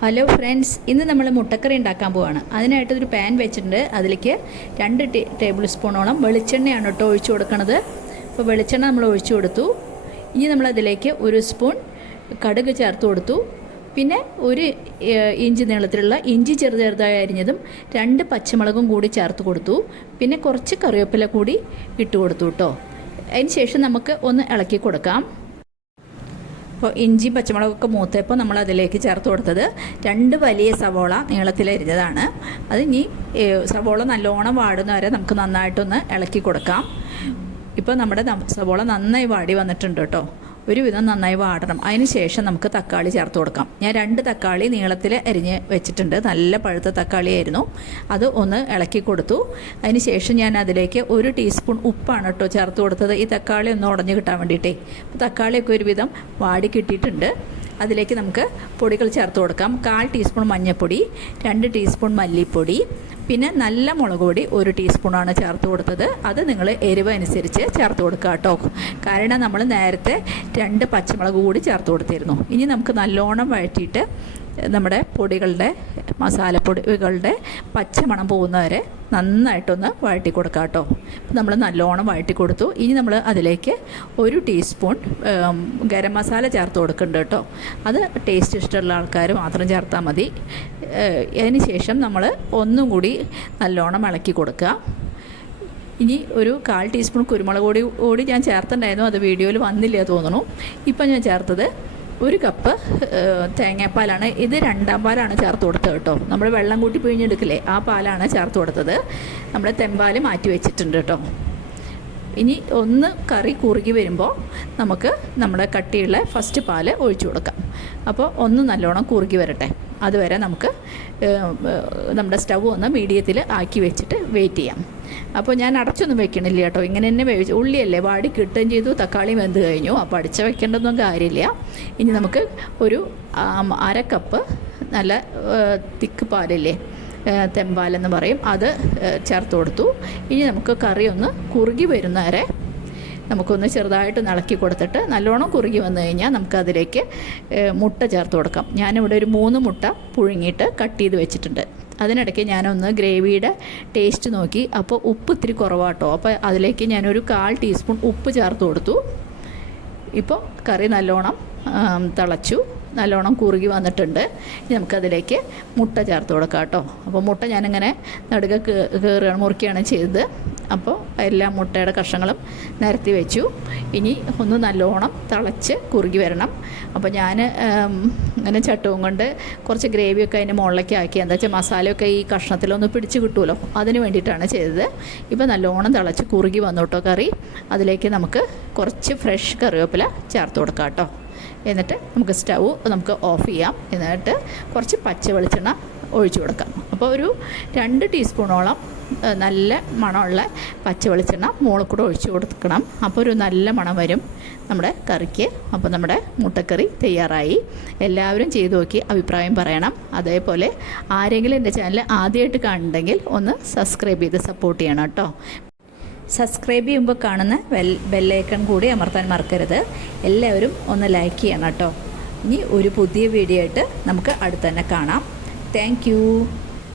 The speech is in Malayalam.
ഹലോ ഫ്രണ്ട്സ്, ഇന്ന് നമ്മൾ മുട്ടക്കറി ഉണ്ടാക്കാൻ പോവാണ്. അതിനായിട്ടൊരു പാൻ വെച്ചിട്ടുണ്ട്. അതിലേക്ക് 2 ടേബിൾ സ്പൂണോളം വെളിച്ചെണ്ണയാണ് കേട്ടോ ഒഴിച്ചു കൊടുക്കുന്നത്. അപ്പോൾ വെളിച്ചെണ്ണ നമ്മൾ ഒഴിച്ചു കൊടുത്തു. ഇനി നമ്മളതിലേക്ക് 1 സ്പൂൺ കടുക് ചേർത്ത് കൊടുത്തു. പിന്നെ 1 ഇഞ്ച് നീളത്തിലുള്ള ഇഞ്ചി ചെറുതായി അരിഞ്ഞതും 2 പച്ചമുളകും കൂടി ചേർത്ത് കൊടുത്തു. പിന്നെ കുറച്ച് കറിവേപ്പില കൂടി ഇട്ട് കൊടുത്തു കേട്ടോ. അതിന് ശേഷം നമുക്ക് ഒന്ന് ഇളക്കി കൊടുക്കാം. അപ്പോൾ ഇഞ്ചി പച്ചമുളകൊക്കെ മൂത്തപ്പോൾ നമ്മൾ അതിലേക്ക് ചേർത്ത് കൊടുത്തത് 2 വലിയ സവോള നീളത്തിലരിഞ്ഞതാണ്. അത് ഇനി സവോള നല്ലോണം വാടുന്ന വരെ നമുക്ക് നന്നായിട്ടൊന്ന് ഇളക്കി കൊടുക്കാം. ഇപ്പോൾ നമ്മുടെ സവോള നന്നായി വാടി വന്നിട്ടുണ്ട് കേട്ടോ. ഒരുവിധം നന്നായി വാടണം. അതിന് ശേഷം നമുക്ക് തക്കാളി ചേർത്ത് കൊടുക്കാം. ഞാൻ 2 തക്കാളി നീളത്തിൽ അരിഞ്ഞ് വെച്ചിട്ടുണ്ട്. നല്ല പഴുത്ത തക്കാളിയായിരുന്നു. അത് ഒന്ന് ഇളക്കി കൊടുത്തു. അതിന് ശേഷം ഞാൻ അതിലേക്ക് 1 ടീസ്പൂൺ ഉപ്പാണ് കേട്ടോ ചേർത്ത് കൊടുത്തത്. ഈ തക്കാളി ഒന്ന് ഉടഞ്ഞ് കിട്ടാൻ വേണ്ടിയിട്ടേ. അപ്പോൾ തക്കാളിയൊക്കെ ഒരുവിധം വാടി കിട്ടിയിട്ടുണ്ട്. അതിലേക്ക് നമുക്ക് പൊടികൾ ചേർത്ത് കൊടുക്കാം. 1/4 ടീസ്പൂൺ മഞ്ഞൾപ്പൊടി, 2 ടീസ്പൂൺ മല്ലിപ്പൊടി, പിന്നെ നല്ല മുളക് പൊടി 1 ടീസ്പൂണാണ് ചേർത്ത് കൊടുത്തത്. അത് നിങ്ങൾ എരിവ് അനുസരിച്ച് ചേർത്ത് കൊടുക്കുക കേട്ടോ. കാരണം നമ്മൾ നേരത്തെ 2 പച്ചമുളക് കൂടി ചേർത്ത് കൊടുത്തിരുന്നു. ഇനി നമുക്ക് നല്ലോണം വഴറ്റിയിട്ട് നമ്മുടെ പൊടികളുടെ മസാലപ്പൊടികളുടെ പച്ചമണം പോകുന്നവരെ നന്നായിട്ടൊന്ന് വഴറ്റി കൊടുക്കുക കേട്ടോ. നമ്മൾ നല്ലോണം വഴറ്റി കൊടുത്തു. ഇനി നമ്മൾ അതിലേക്ക് 1 ടീസ്പൂൺ ഗരം മസാല ചേർത്ത് കൊടുക്കുന്നുണ്ട് കേട്ടോ. അത് ടേസ്റ്റ് ഇഷ്ടമുള്ള ആൾക്കാർ മാത്രം ചേർത്താൽ മതി. അതിന് ശേഷം നമ്മൾ ഒന്നും കൂടി നല്ലോണം ഇളക്കി കൊടുക്കുക. ഇനി 1/4 ടീസ്പൂൺ കുരുമുളക് പൊടി ഞാൻ ചേർത്തിട്ടുണ്ടായിരുന്നു. അത് വീഡിയോയിൽ വന്നില്ല തോന്നുന്നു. ഇപ്പം ഞാൻ ചേർത്തത് 1 കപ്പ് തേങ്ങാപ്പാലാണ്. ഇത് 2ാം പാലാണ് ചേർത്ത് കൊടുത്തത് കേട്ടോ. നമ്മൾ വെള്ളം കൂട്ടി പിഴിഞ്ഞെടുക്കില്ലേ, ആ പാലാണ് ചേർത്ത് കൊടുത്തത്. നമ്മൾ തെമ്പാൽ മാറ്റി വെച്ചിട്ടുണ്ട് കേട്ടോ. ഇനി ഒന്ന് കറി കുറുകി വരുമ്പോൾ നമുക്ക് നമ്മുടെ കട്ടിയുള്ള ഫസ്റ്റ് പാൽ ഒഴിച്ചു കൊടുക്കാം. അപ്പോൾ ഒന്ന് നല്ലോണം കുറുകി വരട്ടെ. അതുവരെ നമുക്ക് നമ്മുടെ സ്റ്റവ് ഒന്ന് മീഡിയത്തിൽ ആക്കി വെച്ചിട്ട് വെയിറ്റ് ചെയ്യാം. അപ്പോൾ ഞാൻ അടച്ചൊന്നും വെക്കണില്ല കേട്ടോ. ഇങ്ങനെ തന്നെ വേവിച്ച് ഉള്ളിയല്ലേ വാടി കിട്ടുകയും ചെയ്തു, തക്കാളി വെന്ത് കഴിഞ്ഞു. അപ്പോൾ അടിച്ച വെക്കേണ്ടതൊന്നും കാര്യമില്ല. ഇനി നമുക്ക് 1/2 കപ്പ് നല്ല തിക്ക് പാലില്ലേ, തെമ്പാലെന്ന് പറയും, അത് ചേർത്ത് കൊടുത്തു. ഇനി നമുക്ക് കറി ഒന്ന് കുറുകി വരുന്നവരെ നമുക്കൊന്ന് ചെറുതായിട്ട് ഇളക്കി കൊടുത്തിട്ട് നല്ലോണം കുറുകി വന്നു കഴിഞ്ഞാൽ നമുക്കതിലേക്ക് മുട്ട ചേർത്ത് കൊടുക്കാം. ഞാനിവിടെ 3 മുട്ട പുഴുങ്ങിയിട്ട് കട്ട് ചെയ്ത് വെച്ചിട്ടുണ്ട്. അതിനിടയ്ക്ക് ഞാനൊന്ന് ഗ്രേവിയുടെ ടേസ്റ്റ് നോക്കി. അപ്പോൾ ഉപ്പ് ഇത്തിരി കുറവാട്ടോ. അപ്പോൾ അതിലേക്ക് ഞാനൊരു 1/4 ടീസ്പൂൺ ഉപ്പ് ചേർത്ത് കൊടുത്തു. ഇപ്പോൾ കറി നല്ലോണം തിളച്ചു, നല്ലോണം കുറുകി വന്നിട്ടുണ്ട്. ഇനി നമുക്കതിലേക്ക് മുട്ട ചേർത്ത് കൊടുക്കാം കേട്ടോ. അപ്പോൾ മുട്ട ഞാനിങ്ങനെ നടുക കയറുകയാണ്, മുറിക്കുകയാണ് ചെയ്തത്. അപ്പോൾ എല്ലാ മുട്ടയുടെ കഷ്ണങ്ങളും നിരത്തി വെച്ചു. ഇനി ഒന്ന് നല്ലോണം തിളച്ച് കുറുകി വരണം. അപ്പോൾ ഞാൻ ഇങ്ങനെ ചട്ടവും കൊണ്ട് കുറച്ച് ഗ്രേവിയൊക്കെ അതിൻ്റെ മുകളിലേക്ക് ആക്കി. എന്താ വെച്ചാൽ മസാലയൊക്കെ ഈ കഷ്ണത്തിലൊന്ന് പിടിച്ച് കിട്ടുമല്ലോ, അതിന് വേണ്ടിയിട്ടാണ് ചെയ്തത്. ഇപ്പോൾ നല്ലോണം തിളച്ച് കുറുകി വന്നു കേട്ടോ കറി. അതിലേക്ക് നമുക്ക് കുറച്ച് ഫ്രഷ് കറിവേപ്പില ചേർത്ത് കൊടുക്കാം കേട്ടോ. എന്നിട്ട് നമുക്ക് സ്റ്റൗ നമുക്ക് ഓഫ് ചെയ്യാം. എന്നിട്ട് കുറച്ച് പച്ച വെളിച്ചെണ്ണ ഒഴിച്ചു കൊടുക്കാം. അപ്പോൾ 2 ടീസ്പൂണോളം നല്ല മണമുള്ള പച്ച വെളിച്ചെണ്ണ മുകളിൽ കൂടെ ഒഴിച്ചു കൊടുക്കണം. അപ്പോൾ നല്ല മണം വരും നമ്മുടെ കറിക്ക്. അപ്പോൾ നമ്മുടെ മുട്ടക്കറി തയ്യാറായി. എല്ലാവരും ചെയ്ത് നോക്കി അഭിപ്രായം പറയണം. അതേപോലെ ആരെങ്കിലും എൻ്റെ ചാനൽ ആദ്യമായിട്ട് കാണുന്നുണ്ടെങ്കിൽ ഒന്ന് സബ്സ്ക്രൈബ് ചെയ്ത് സപ്പോർട്ട് ചെയ്യണം കേട്ടോ. സബ്സ്ക്രൈബ് ചെയ്യുമ്പോൾ കാണുന്ന ബെല്ലൈക്കൺ കൂടി അമർത്താൻ മറക്കരുത്. എല്ലാവരും ഒന്ന് ലൈക്ക് ചെയ്യണം കേട്ടോ. ഇനി ഒരു പുതിയ വീഡിയോ ആയിട്ട് നമുക്ക് അടുത്ത് തന്നെ കാണാം. താങ്ക്